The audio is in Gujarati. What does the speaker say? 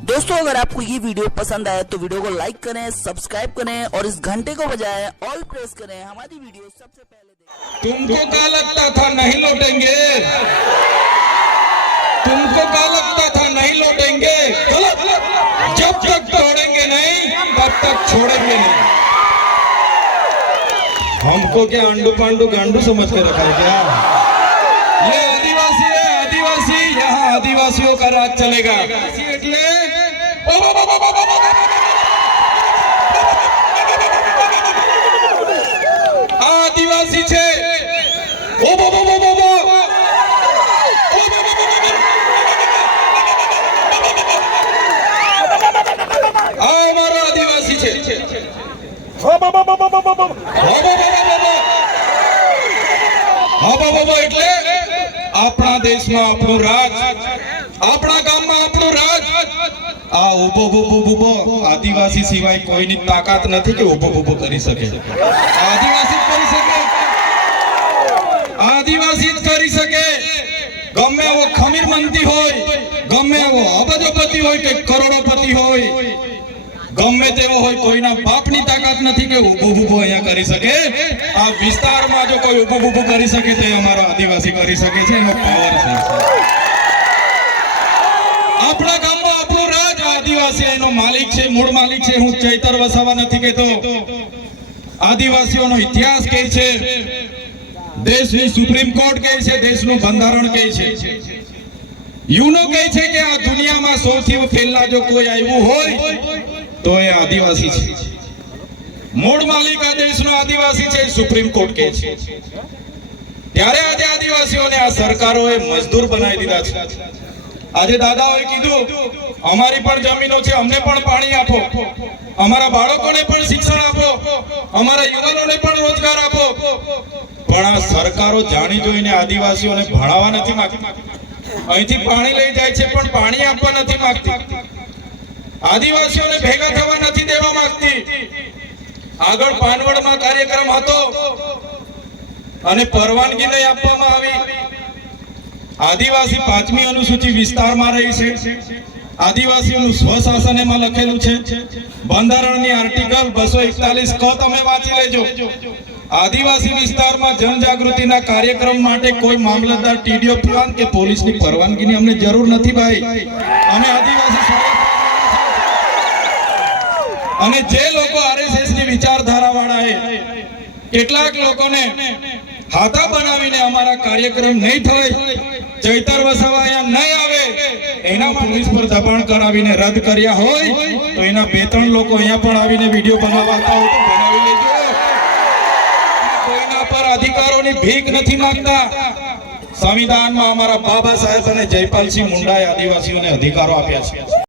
दोस्तों, अगर आपको ये वीडियो पसंद आया तो वीडियो को लाइक करें, सब्सक्राइब करें और इस घंटे को बजाएँ ऑल प्रेस करें। हमारी वीडियो सबसे पहले तुमको क्या लगता था नहीं लौटेंगे? तुमको क्या लगता था नहीं लौटेंगे? जब तक तोड़ेंगे नहीं, तब तक छोड़ेंगे नहीं। हमको क्या अंडू पांडू गांडू समझ के रखा है क्या? ये यहाँ आदिवासियों का राज चलेगा એટલે આ આદિવાસી છે ઓ બો બો બો બો બો આ અમારો આદિવાસી છે હા બો બો બો બો બો હા બો બો બો એટલે આપણા દેશમાં આપણું રાજ, આપણા ગામમાં આપણું રાજ. આ ઊભો ઊભો ઊભો આદિવાસી સિવાય કોઈની તાકાત નથી કે ઊભો ઊભો કરી શકે. આદિવાસી કરી શકે. આદિવાસી કરી શકે. ગમે એવો ખમીર મંતી હોય, ગમે એવો અબજોપતિ હોય કે કરોડોપતિ હોય, ગમે તેવો હોય કોઈના બાપની તાકાત નથી કે ઊભો ઊભો અહીંયા કરી શકે. વિસ્તારમાં જો કોઈ ઊભું ઊભું કરી શકે તો એ અમારો આદિવાસી કરી શકે છે, એનો પાવર છે. આપણા ગામમાં આપણું રાજ આદિવાસી એનો માલિક છે, મૂળ માલિક છે. હું ચૈતર વસાવા નથી કહેતો. આદિવાસીઓનો ઇતિહાસ કહે છે, દેશની સુપ્રીમ કોર્ટ કહે છે, દેશનું બંધારણ કહે છે. યુનો કહે છે કે આ દુનિયામાં સૌથી પહેલા જો કોઈ આવ્યું હોય, તો એ આદિવાસી છે. મૂળ માલિક આ દેશનો આદિવાસી છે સુપ્રીમ કોર્ટ કે છે. ત્યારે આજે આદિવાસીઓને આ સરકારોએ મજદૂર બનાવી દીધા છે. આજે દાદાઓએ કીધું, અમારી પણ જમીનો છે, અમને પણ પાણી આપો. અમારા બાળકોને પણ શિક્ષણ આપો. અમારા યુવાનોને પણ રોજગાર આપો. પણ આ સરકારો જાણી જોઈને આદિવાસીઓને ભણાવવા નથી માંગતી. અહીંથી પાણી લઈ જાય છે, પણ પાણી આપવા નથી માંગતી. આદિવાસીઓને ભેગા થવા નથી દેવા માંગતી. આગળ પાનવડમાં કાર્યક્રમ હતો અને પરવાનગી નહીં આપવામાં આવી. આદિવાસી પાંચમી અનુસૂચિ વિસ્તારમાં રહી છે. આદિવાસીઓનું સ્વશાસન એમાં લખેલું છે, બંધારણની આર્ટિકલ બસો એકતાલીસ ક તમે વાંચી લેજો. આદિવાસી વિસ્તારમાં જનજાગૃતિના કાર્યક્રમ માટે કોઈ મામલતદાર ટીડીઓ પ્લાન કે પોલીસની પરવાનગીની અમને જરૂર નથી ભાઈ. અમે આદિવાસી અને જે લોકો આરએસએસ ની વિચારધારા વાળા કેટલાક લોકોને હાથા બનાવીને અમારા કાર્યક્રમ નહીં થાય, ચૈતર અધિકારોની ભીખ નથી માંગતા. સંવિધાનમાં અમારા બાબા સાહેબ અને જયપાલસિંહ મુંડાએ આદિવાસીઓને અધિકારો આપ્યા છે.